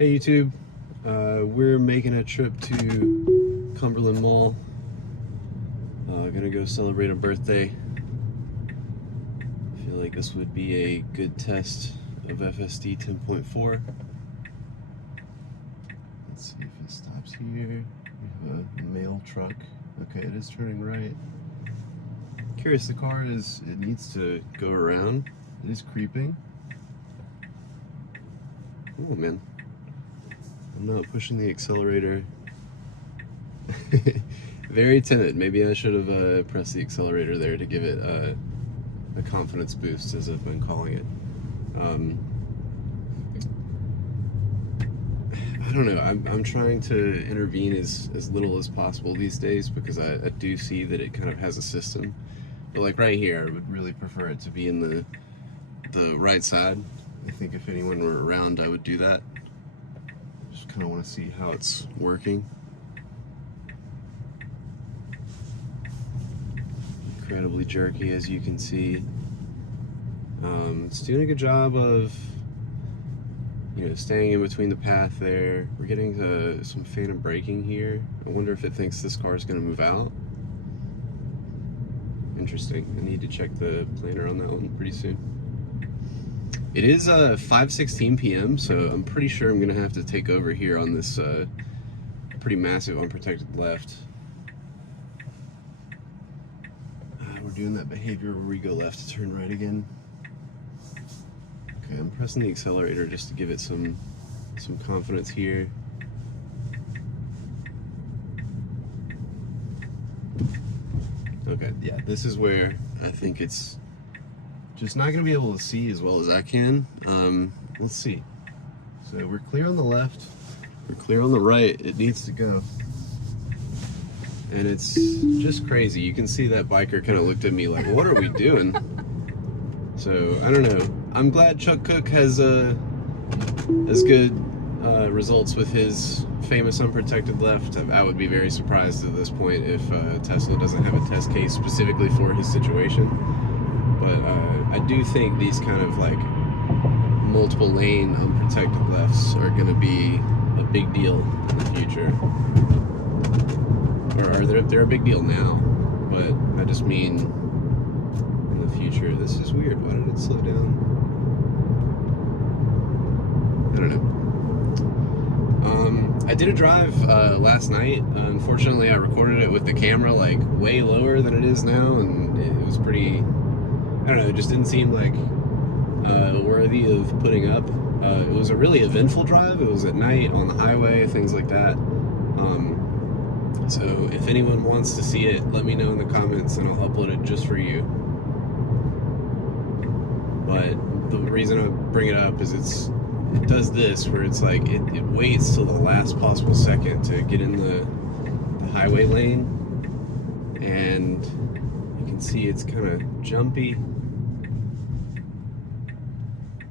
Hey YouTube, we're making a trip to Cumberland Mall. Gonna go celebrate a birthday. I feel like this would be a good test of FSD 10.4. Let's see if it stops here. We have a mail truck. Okay, it is turning right. Curious, the car it needs to go around. It is creeping. Oh man. I'm not pushing the accelerator. Very timid. Maybe I should have pressed the accelerator there to give it a confidence boost, as I've been calling it. I don't know. I'm trying to intervene as little as possible these days because I do see that it kind of has a system. But like right here, I would really prefer it to be in the right side. I think if anyone were around, I would do that. Just kind of want to see how it's working. Incredibly jerky, as you can see. It's doing a good job of, staying in between the path there. We're getting some phantom braking here. I wonder if it thinks this car is going to move out. Interesting. I need to check the planner on that one pretty soon. It is 5:16 p.m., so I'm pretty sure I'm going to have to take over here on this pretty massive unprotected left. We're doing that behavior where we go left to turn right again. Okay, I'm pressing the accelerator just to give it some confidence here. Okay, yeah, this is where I think it's just not going to be able to see as well as I can. Let's see. So we're clear on the left. We're clear on the right. It needs to go. And it's just crazy. You can see that biker kind of looked at me like, what are we doing? So, I don't know. I'm glad Chuck Cook has good results with his famous unprotected left. I would be very surprised at this point if Tesla doesn't have a test case specifically for his situation. But I do think these kind of like multiple lane unprotected lefts are going to be a big deal in the future. Or they're a big deal now, but I just mean in the future. This is weird. Why did it slow down? I don't know. I did a drive last night. Unfortunately, I recorded it with the camera like way lower than it is now, and it was pretty, I don't know, it just didn't seem like worthy of putting up. It was a really eventful drive. It was at night on the highway, things like that. So if anyone wants to see it, let me know in the comments and I'll upload it just for you. But the reason I bring it up is it does this, where it's like it waits till the last possible second to get in the highway lane, and you can see it's kind of jumpy.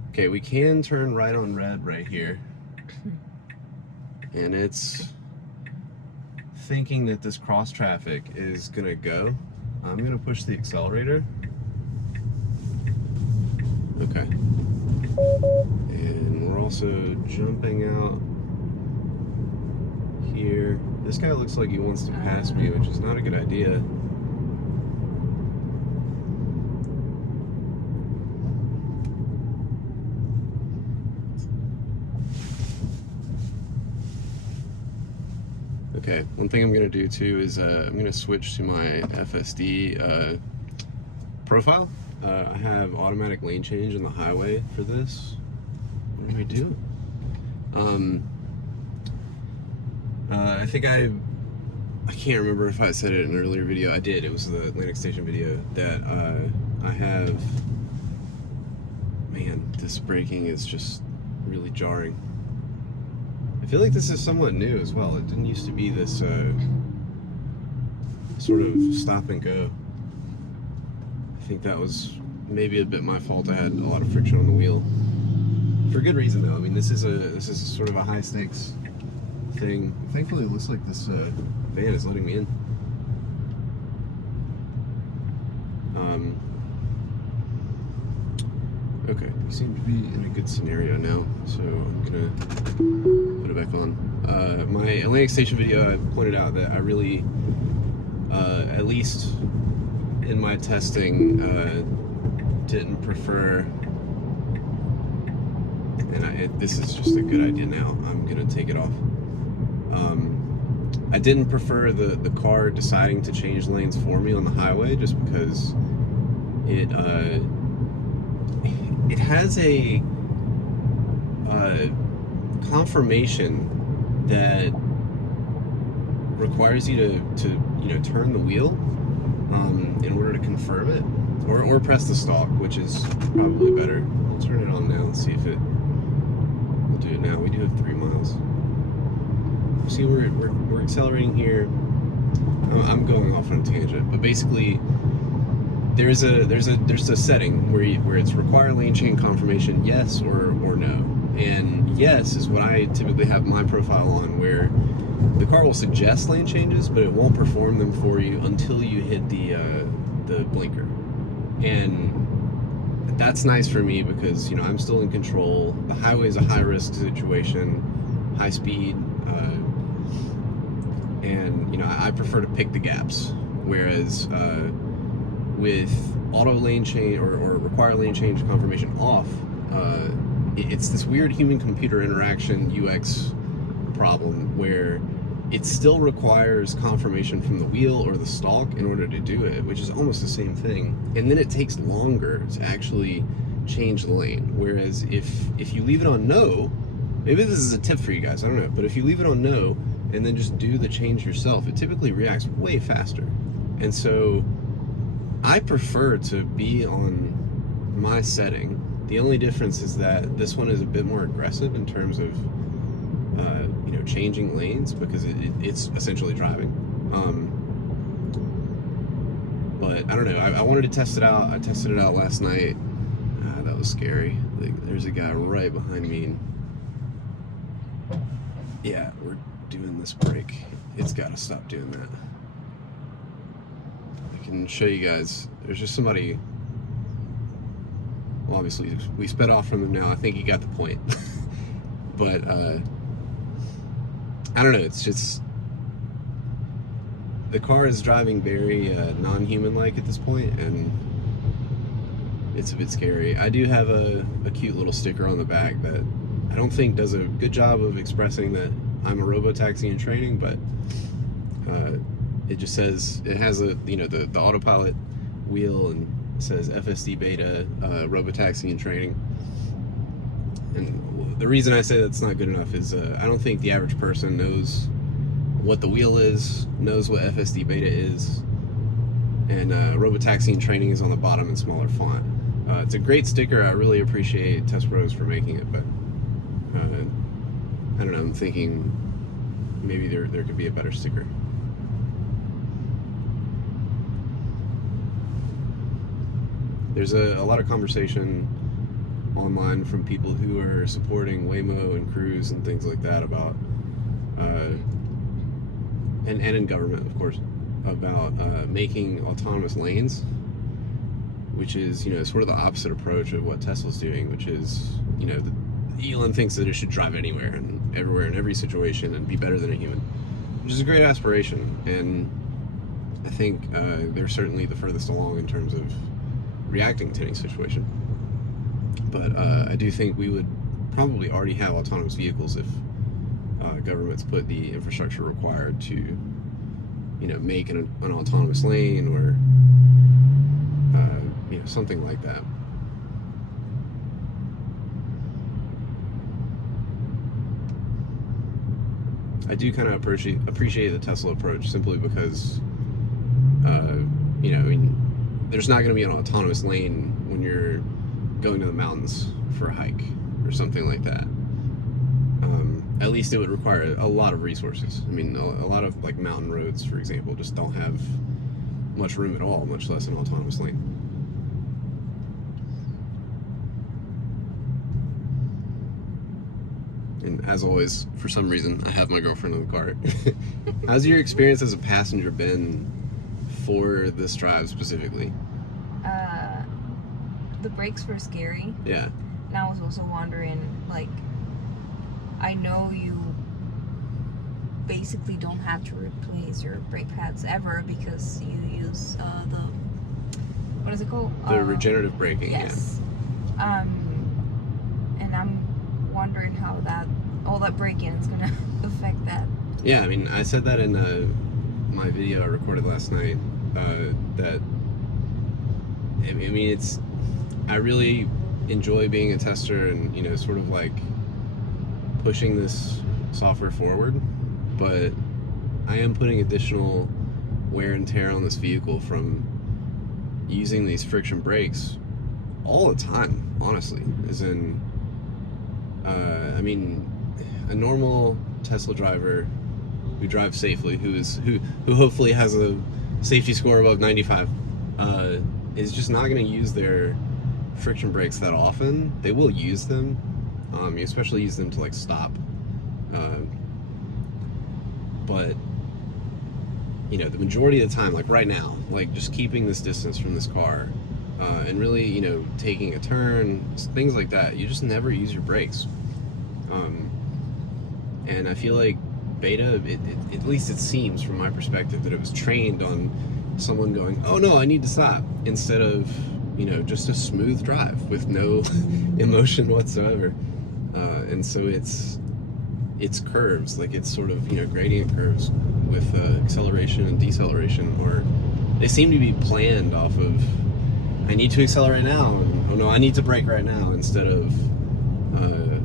Okay, we can turn right on red right here, and it's thinking that this cross traffic is gonna go. I'm gonna push the accelerator. Okay. And we're also jumping out here. This guy looks like he wants to pass me, which is not a good idea. Okay, one thing I'm going to do too is I'm going to switch to my FSD profile. I have automatic lane change in the highway for this. What do I do? I think I can't remember if I said it in an earlier video. I did. It was the Atlantic Station video that I have. Man, this braking is just really jarring. I feel like this is somewhat new as well. It didn't used to be this sort of stop and go. I think that was maybe a bit my fault. I had a lot of friction on the wheel. For good reason though. I mean, this is sort of a high stakes thing. Thankfully it looks like this van is letting me in. Okay, we seem to be in a good scenario now, so I'm gonna back on. My Atlantic Station video, I pointed out that I really, at least in my testing, didn't prefer, and this is just a good idea now, I'm gonna take it off. I didn't prefer the car deciding to change lanes for me on the highway, just because it has a confirmation that requires you to turn the wheel in order to confirm it, or press the stalk, which is probably better. I'll turn it on now and see if it will do it now. We do have 3 miles. See, we're accelerating here. I'm going off on a tangent, but basically there's a setting where it's require lane change confirmation, yes or no. And yes is what I typically have my profile on, where the car will suggest lane changes, but it won't perform them for you until you hit the blinker. And that's nice for me because I'm still in control. The highway is a high risk situation, high speed, and I prefer to pick the gaps. Whereas with auto lane change or require lane change confirmation off, it's this weird human-computer interaction UX problem where it still requires confirmation from the wheel or the stalk in order to do it, which is almost the same thing. And then it takes longer to actually change the lane. Whereas if you leave it on no, maybe this is a tip for you guys, I don't know, but if you leave it on no and then just do the change yourself, it typically reacts way faster. And so I prefer to be on my setting. The only difference is that this one is a bit more aggressive in terms of changing lanes, because it's essentially driving. But I don't know, I wanted to test it out. I tested it out last night. That was scary. There's a guy right behind me. Yeah, we're doing this brake. It's got to stop doing that. I can show you guys. There's just somebody. Well, obviously we sped off from him now. I think he got the point. But I don't know, it's just the car is driving very non-human-like at this point, and it's a bit scary. I do have a cute little sticker on the back that I don't think does a good job of expressing that I'm a robotaxi in training, but it just says, it has the Autopilot wheel, and it says FSD Beta, robotaxi in training. And the reason I say that's not good enough is I don't think the average person knows what the wheel is, knows what FSD Beta is, and robotaxi in training is on the bottom in smaller font. It's a great sticker. I really appreciate Tesbros for making it, but I don't know, I'm thinking maybe there could be a better sticker. There's a lot of conversation online from people who are supporting Waymo and Cruise and things like that about, and in government, of course, about making autonomous lanes, which is, sort of the opposite approach of what Tesla's doing, which is, Elon thinks that it should drive anywhere and everywhere in every situation and be better than a human, which is a great aspiration. And I think they're certainly the furthest along in terms of reacting to any situation. But I do think we would probably already have autonomous vehicles if governments put the infrastructure required to, make an autonomous lane or, something like that. I do kind of appreciate the Tesla approach, simply because, there's not going to be an autonomous lane when you're going to the mountains for a hike or something like that. At least it would require a lot of resources. I mean, a lot of mountain roads, for example, just don't have much room at all, much less an autonomous lane. And as always, for some reason, I have my girlfriend in the car. How's your experience as a passenger been for this drive specifically? The brakes were scary. Yeah. And I was also wondering, I know you basically don't have to replace your brake pads ever because you use what is it called? The regenerative braking. Yes. Yeah. And I'm wondering how all that braking is gonna affect that. Yeah, I mean, I said that in my video I recorded last night. That I mean, I really enjoy being a tester and, you know, sort of like pushing this software forward, but I am putting additional wear and tear on this vehicle from using these friction brakes all the time, honestly. As in, I mean, a normal Tesla driver who drives safely, who hopefully has a safety score above 95, is just not going to use their friction brakes that often. They will use them, you especially use them to like stop, but you know, the majority of the time, like right now, like just keeping this distance from this car, and really, you know, taking a turn, things like that, you just never use your brakes. And I feel like Beta, at least it seems from my perspective, that it was trained on someone going, oh no, I need to stop, instead of, you know, just a smooth drive with no emotion whatsoever. And so it's curves, like it's sort of, you know, gradient curves with acceleration and deceleration, or they seem to be planned off of, I need to accelerate now, and, oh no, I need to brake right now, instead of,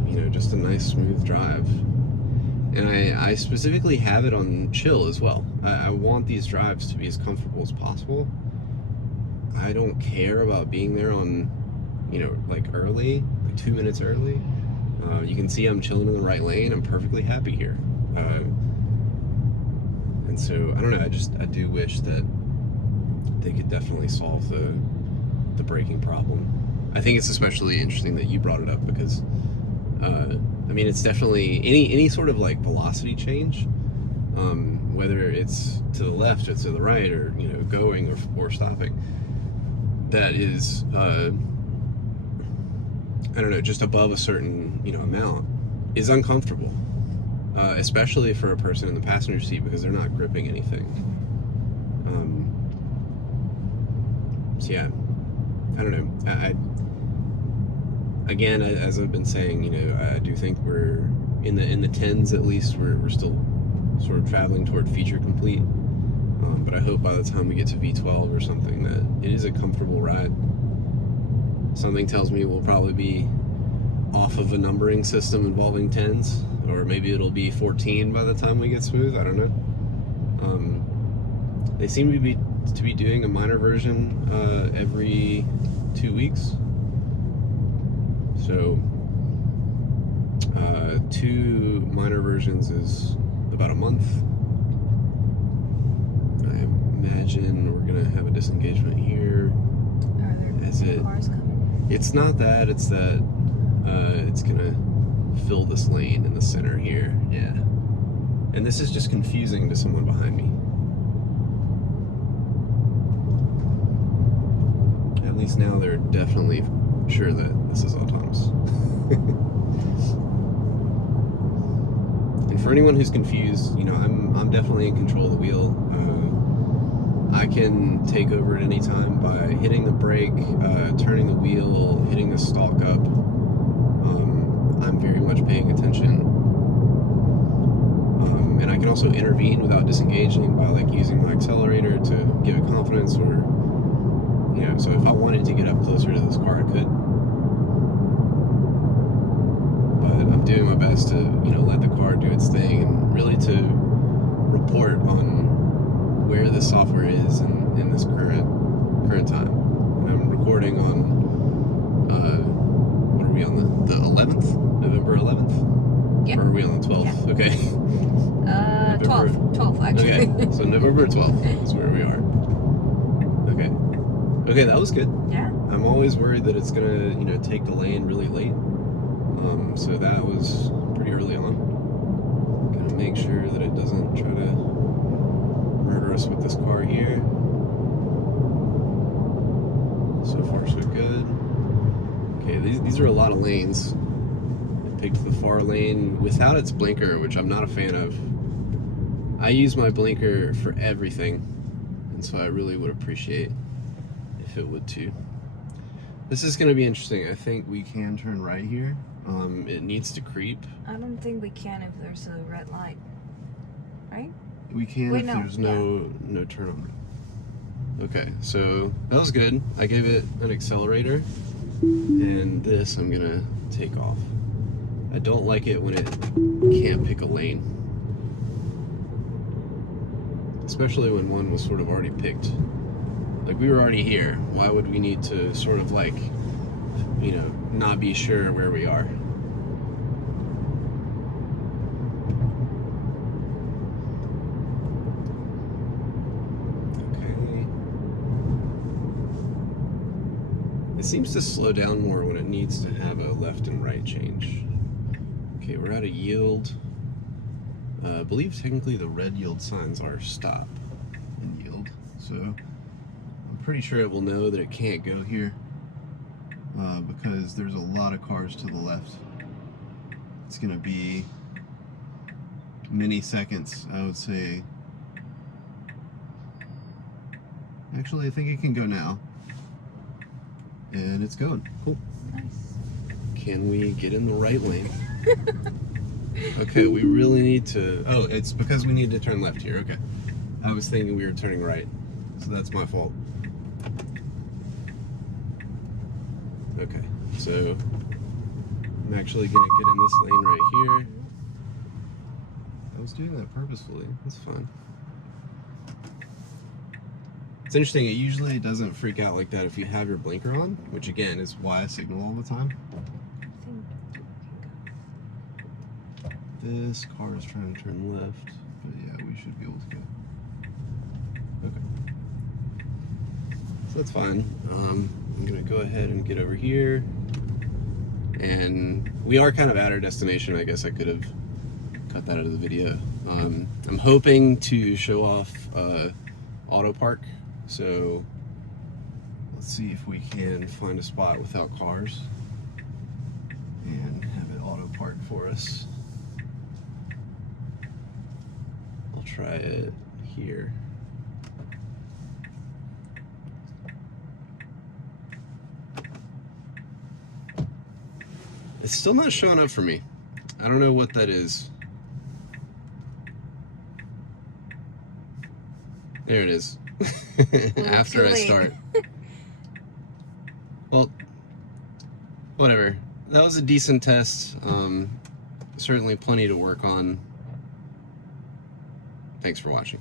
you know, just a nice smooth drive. And I specifically have it on chill as well. I want these drives to be as comfortable as possible. I don't care about being there on, you know, like early, like 2 minutes early. You can see I'm chilling in the right lane. I'm perfectly happy here. And so, I don't know, I do wish that they could definitely solve the braking problem. I think it's especially interesting that you brought it up because, I mean, it's definitely any sort of like velocity change, whether it's to the left or to the right, or, you know, going or stopping, that is, I don't know, just above a certain, you know, amount, is uncomfortable, especially for a person in the passenger seat, because they're not gripping anything. So yeah, I don't know. Again, as I've been saying, you know, I do think we're in the tens at least. We're still sort of traveling toward feature complete. But I hope by the time we get to V12 or something that it is a comfortable ride. Something tells me we'll probably be off of a numbering system involving tens, or maybe it'll be 14 by the time we get smooth. I don't know. They seem to be doing a minor version every 2 weeks. So 2 minor versions is about a month. I imagine we're gonna have a disengagement here. Are there cars coming? It's not that, it's that it's gonna fill this lane in the center here. Yeah. And this is just confusing to someone behind me. At least now they're definitely sure that this is autonomous. And for anyone who's confused, you know, I'm definitely in control of the wheel. I can take over at any time by hitting the brake, turning the wheel, hitting the stalk up. I'm very much paying attention. And I can also intervene without disengaging by like using my accelerator to give it confidence, or, you know, so if I wanted to get up closer to this car, I could. But I'm doing my best to, you know, let the car do its thing, and really to report on where the software is in this current time. And I'm recording on, what are we on, the 11th? November 11th? Yep. Or are we on the 12th? Yeah. Okay. 12th actually. Okay, so November 12th is where we are. Okay, that was good. Yeah. I'm always worried that it's gonna, you know, take the lane really late. So that was pretty early on. Gonna make sure that it doesn't try to murder us with this car here. So far, so good. Okay, these are a lot of lanes. I picked the far lane without its blinker, which I'm not a fan of. I use my blinker for everything, and so I really would appreciate if it would too. This is going to be interesting. I think we can turn right here. It needs to creep. I don't think we can if there's a red light, right? We can Wait, if no, there's no turn on. Okay, so that was good. I gave it an accelerator, and this I'm gonna take off. I don't like it when it can't pick a lane, especially when one was sort of already picked. Like, we were already here. Why would we need to sort of, like, you know, not be sure where we are? It seems to slow down more when it needs to have a left and right change. Okay, we're at a yield. I believe technically the red yield signs are stop and yield. So I'm pretty sure it will know that it can't go here because there's a lot of cars to the left. It's gonna be many seconds, I would say. Actually, I think it can go now. And it's going. Cool. Nice. Can we get in the right lane? Okay, we really need to... Oh, it's because we need to turn left here. Okay. I was thinking we were turning right. So that's my fault. Okay, so I'm actually going to get in this lane right here. I was doing that purposefully. That's fine. It's interesting, it usually doesn't freak out like that if you have your blinker on, which again is why I signal all the time. This car is trying to turn left, but yeah, we should be able to go. Okay. So that's fine. I'm gonna go ahead and get over here. And we are kind of at our destination. I guess I could have cut that out of the video. I'm hoping to show off Autopark. So let's see if we can find a spot without cars and have it auto park for us. I'll try it here. It's still not showing up for me. I don't know what that is. There it is. After I start. Well, whatever. That was a decent test. Certainly plenty to work on. Thanks for watching.